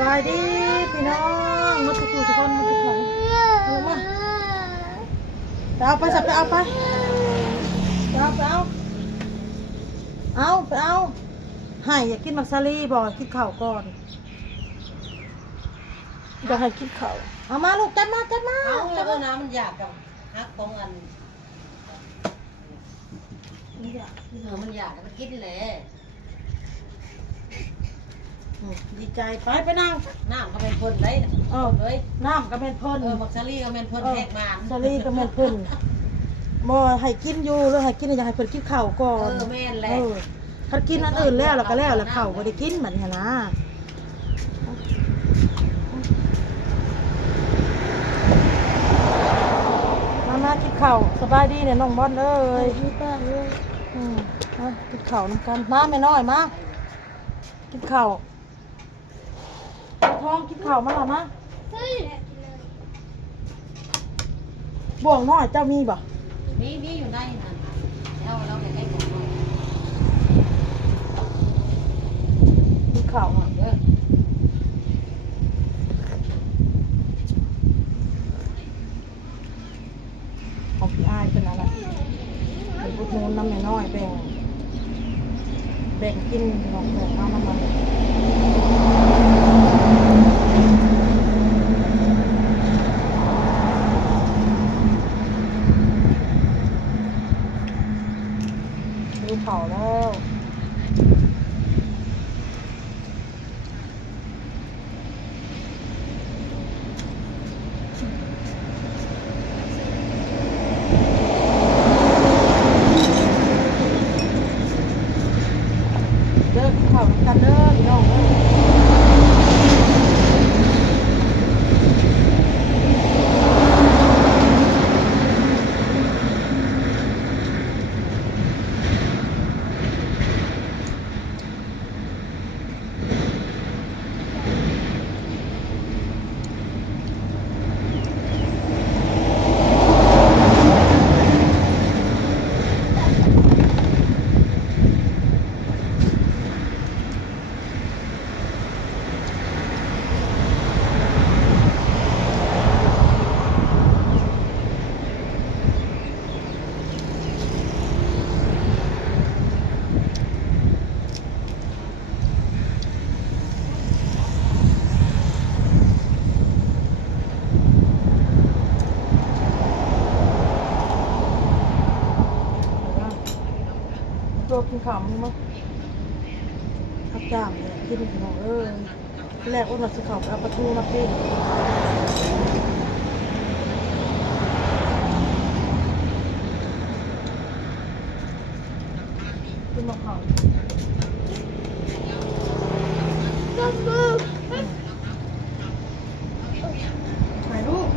บายดีพี่น้องมาทุกคนมาทุกคนเอามาเอาไปสับไปเอาไปเอาให้อยากกินมักซาลีบอกกินข้าวก่อนอยากให้กินข้าวเอามาลูกจัดมาเอาแล้วก็น้ำมันอยากกับฮักของอันมันอยากกับมันกินแหละดีใจไปนั่งน้ำก็เป็นพ่นได้เลย น้ำก็เป็นพ่นบักซาลี่ก็เป็นพ่นแหกมาซาลีก็เป็นพ่นบ่ให้กินอยู่หรือให้กินอยากให้เพิ่นกินข้าวก่อนแม่นแหละถ้ากินอันอื่นแล้วก็แล้วข้าวบ่ได้กินเหมือนกันนะมากินข้าวสบายดีเนี่ยน้องบอลเอ้ยกินข้าวน้ำกันมาแม่น้อยมากินข้าวท้องกินข้าวมาหรอมาบ่วงน้อยเจ้ามีบ่มีอยู่ในนั้นเราอยากให้บ่วงน้อยกินข้าวอ่ะของพี่อ้ายเป็นอะไรเป็นพุทธนูนน้ำแม่น้อยแบ่งกินน้องแบ่งน้ำมันดูเผาแล้วเด้อเผากันเด้อพี่น้องตัวกินข้าวมั้งข้าวจ้ามเนี่ยกินขนมแรกอ้นมาซื้อข้าวเอาปลาทูมาปิ้งกินมะขามถ่ายรูป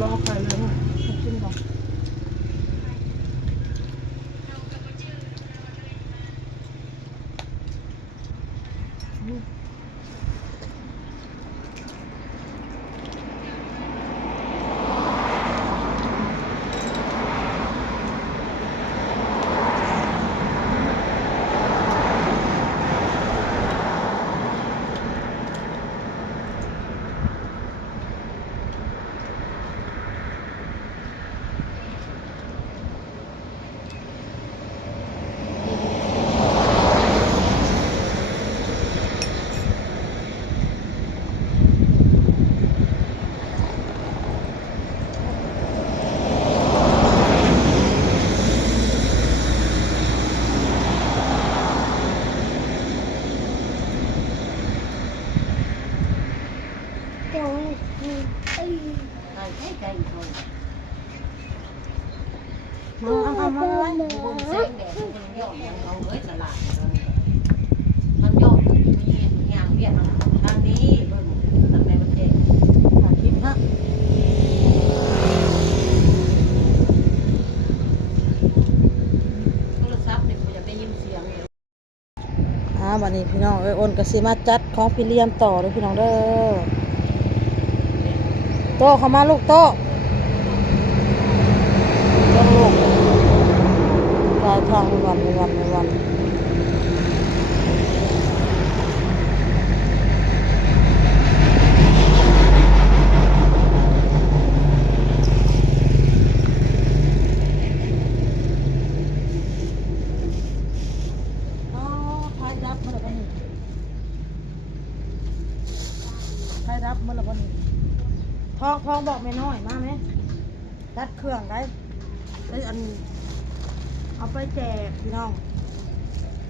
ลองเอาไข่เลยมาให้กินก่อนอืมใจใจเขา มาไว้ บนแสงแดดมันยอดเขาเอ้ยตลาดมันยอดมีงานเวียดทางนี้เบิ่งทางในประเทศ ขอคิดฮะ โทรศัพท์เนี่ยผมจะได้ยินเสียงเนี่ย วันนี้พี่น้องอ้นก็สิมาจัดของพี่เลี้ยมต่อเลยพี่น้องเด้อโตเข้ามาลูกโตลูกกายทางวันไฟดับเมื่อไหร่นี่ไฟดับเมื่อไหร่นี่ทองบอกไม่น้อยมาไหมจัดเครื่องได้อันเอาไปแจกพี่น้อง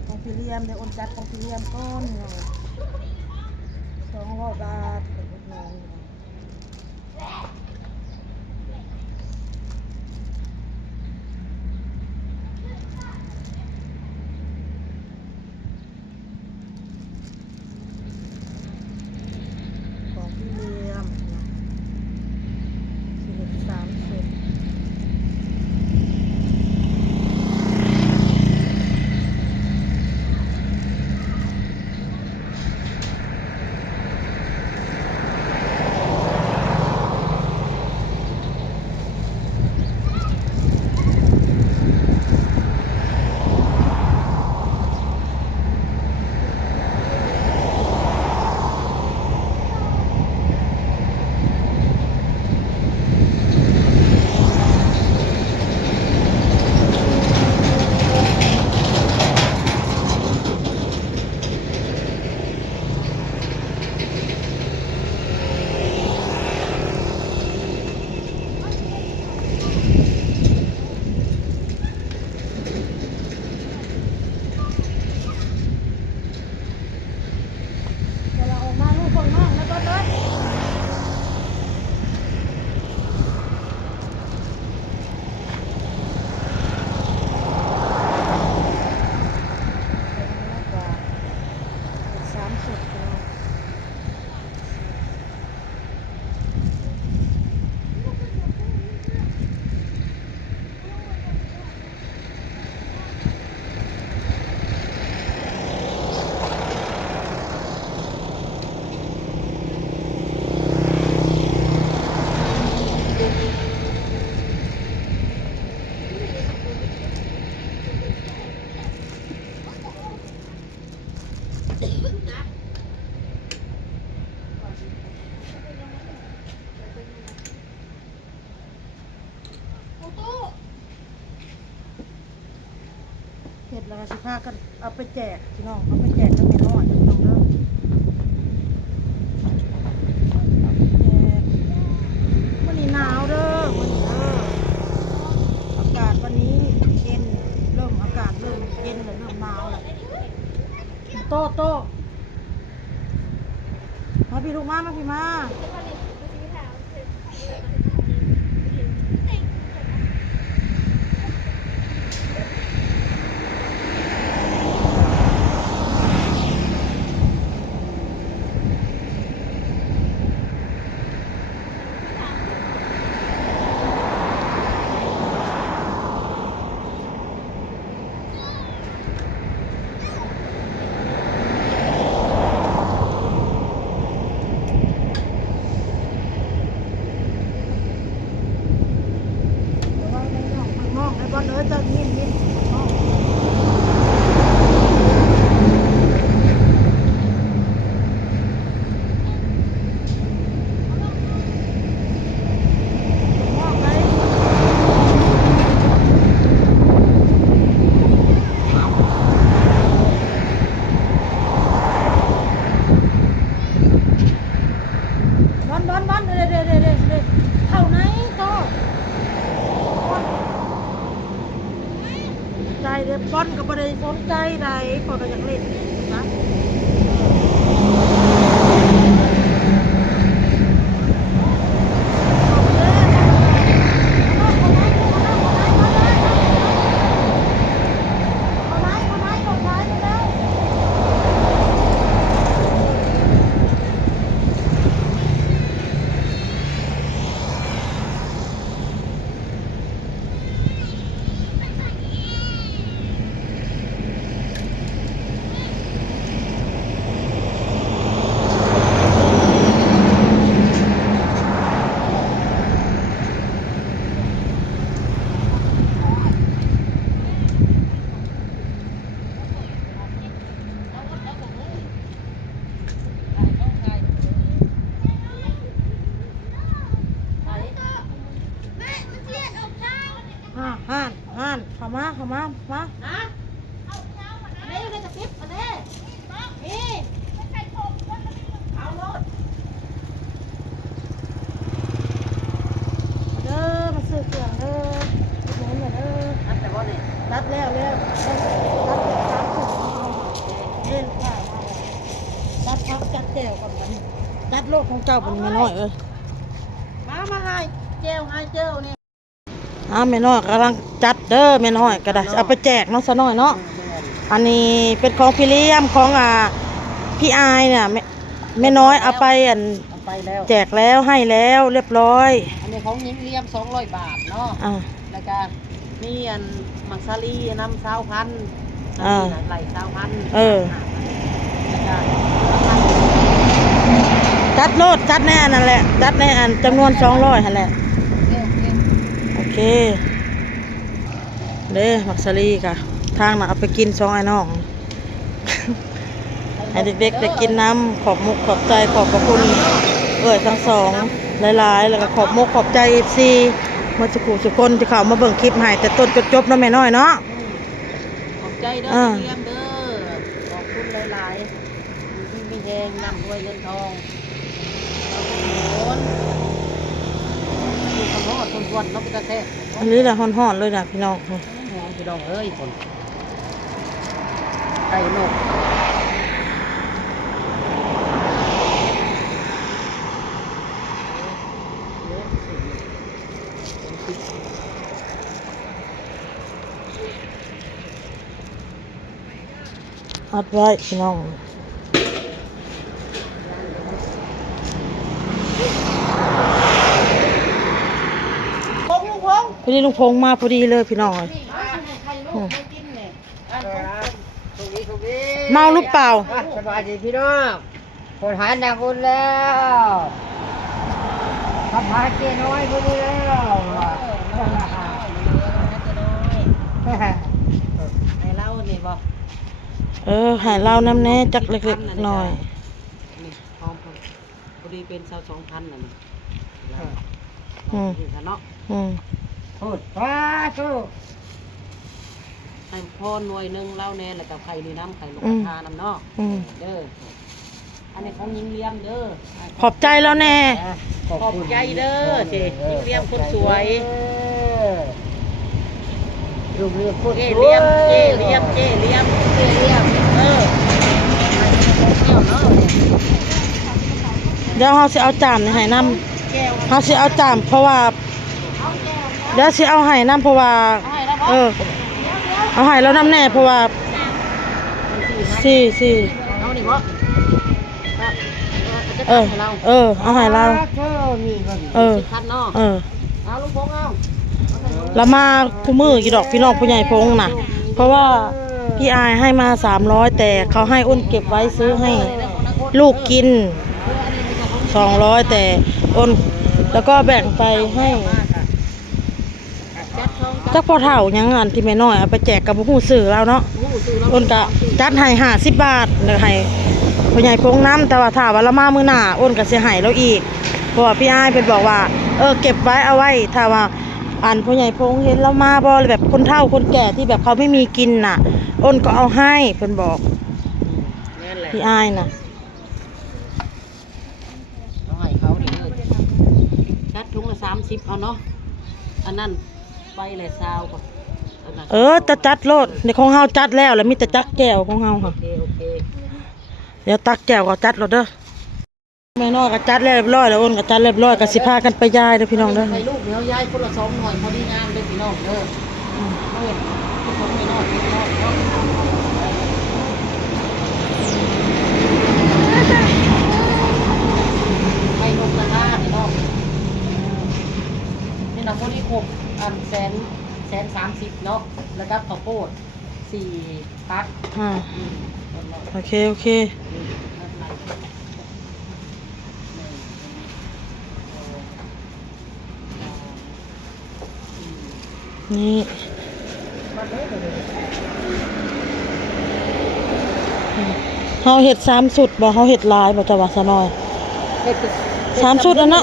ของพี่เลี้ยมเดี๋ยวอ้นจัดของพี่เลี้ยมก้อนพี่น้อง200 บาทเป็นลูกน้องของพี่เลี้ยม3 เซตเดี๋ยวเราออกมาลูกคนมากแล้วก็เต้ย30 พี่น้องเห็ดแล้วก็สิพากันเอาไปแจกพี่น้องเอาไปแจกกันไม่น้อยพี่น้องเด้อวันนี้หนาวเด้อวันนี้เด้ออากาศวันนี้เย็นอากาศเริ่มเย็นแล้วเริ่มหนาวแล้วโตมาพี่ลูกมาพี่มา ได้สนใจใดขอยก็อยากเล่นนะห่านเข้ามามานะอันนี้อยู่ในกระติบอันนี้นี่เอารถ เด้อมาซื้อเครื่องเด้อเห็นเด้อ อันแต่ว่าเนี่ย ตัดแล้วเล่นค่ะตัดพักจัดแก้วกับมันตัดโลกของเจ้าเป็นไม่น้อยมาให้เจลนี่ ไม่น้อยกำลังจัดเด้อไม่น้อยก็ได้เอาไปแจกน้องซะน้อยเนาะอันนี้เป็นของพี่เลี้ยมของพี่อายเนี่ยไม่น้อยเอาไปไปแล้วแจกแล้วให้แล้วเรียบร้อย อันนี้ของยิ้มเลี้ยม200 บาทเนาะแล้วก็มีมักซาลีน้ำ20,000ไหล20,000จัดโลดจัดแน่นั่นแหละจัดแน่จำนวน200นั่นแหละโอเคเด้มักซาลีค่ะทางน่ะเอาไปกิน2ไอ้น้องให้เด็กๆได้กินน้ำขอบมุกขอบใจขอบพระคุณทั้งสองหลายๆแล้วก็ขอบมุกขอบใจ FC เมื่อสักครู่ทุกคนที่เข้ามาเบิ่งคลิปให้แต่ต้นจบๆเนาะแม่น้อยเนาะขอบใจเด้อเลี้ยมเด้อขอบคุณหลายๆที่มีแรงนำด้วยเงินทองอยู่กับพ่อทุนวันน้องพิตาเซ่อันนี้แหละห่อนๆเลยนะพี่น้องพี่น้องเอ้ยคนไก่นกอัดไว้พี่น้องพอดีลุงพงมาพอดีเลยพี่น้องเมาหรือเปล่าสบายดีพี่น้องคนหาหนักคนแล้วทำหาเจ๊น้อยคนนี้แล้วให้เล่านี่บ่ให้เล่าน้ำแน่จักเล็กๆหน่อยนี่พร้อมพอดีเป็น22,000น่ะนี่เนาะพูดฟ้าสู้ให้พ่อหน่วยนึงเล่าแน่แล้วกับไข่นี่น้ำไข่ลูกทาน้ำเนาะเด้ออันนี้ของยิงเลี้ยมเด้อขอบใจแล้วแน่ขอบใจเด้อเจ๊ยิงเลี้ยมคนสวยลูกเลี้ยมคนสวยเลี้ยมเดี๋ยวเขาจะเอาจามให้น้ำเขาจะเอาจามเพราะว่าเดี๋ยวจะเอาให้น้ำเพราะว่าเอาให้แล้วน้ำแน่เพราะว่าสี่เอาให้เราลูกพงเอาแล้วมาคู่มือกี่ดอกพี่น้องผู้ใหญ่พงน่ะเพราะว่าพี่อายให้มา300แต่เขาให้อ้นเก็บไว้ซื้อให้ลูกกิน200แต่อ้นแล้วก็แบ่งไปให้จักพอเท่ายังงานที่แม่น้อยเอาไปแจกกับผู้สื่อเราเนาะอ้นก็จัดให้50 บาทเลยให้ผู้ใหญ่พงน้ำแต่ว่าถ้าว่าละมามื้อหน้าอ้นก็สิให้เราอีกเพราะว่าพี่อ้ายเพิ่นบอกว่าเก็บไว้เอาไว้ถ้าว่าผู้ใหญ่พงเห็นเรามาบ่แบบคนเฒ่าคนแก่ที่แบบเขาไม่มีกินน่ะอ้นก็เอาให้เพิ่นบอกพี่อ้ายน่ะเอาให้เขาดิจัดถุงละ30เอาเนาะอันนั้นไปเลย20ก่อน จะจัดโลดในของเฮาจัดแล้วแล้วมีแต่จักแก้วของเฮา โอ ค่ะ เคโอเค เดี๋ยวตักแก้วก็จัดโลดเด้อแม่น้อยก็จัดแล้วเรียบร้อยแล้วอ้นก็จัดเรียบร้อยก็สิพากันไปย้ายเด้อพี่น้องเด้อ ให้ลูกเดี๋ยวย้ายคนละ2หน่อยพอดีงานเลยพี่น้องเด้อเอาเห็นคนไม่น้อยพี่น้องเนาะให้ลงราคาพี่น้องนี่นะพอดีครบ130,000เนาะแล้วก็ข้าวโพด4พัก อ่าโอเคโอเคนี่เฮาเฮ็ด3สุดบ่เฮาเฮ็ดหลายบ่จ้ะว่าซะน้อย3สุดแล้วเนาะ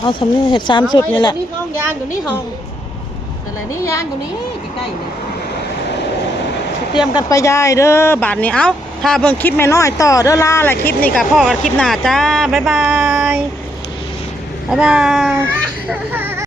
เอาสำนี้เฮ็ด3สุดนี่แหละ นี่ห้องยางอยู่นี่ห้องอะไรนี่ยางอยู่นี่ใกล้ๆนี่ เตรียมกันไปยายเด้อบาดนี้เอ้าถ้าเบิ่งคลิปแม่น้อยต่อเด้อล่าแหละคลิปนี้ก็พอกันคลิปหน้าจ้าบ๊ายบายบ๊ายบาย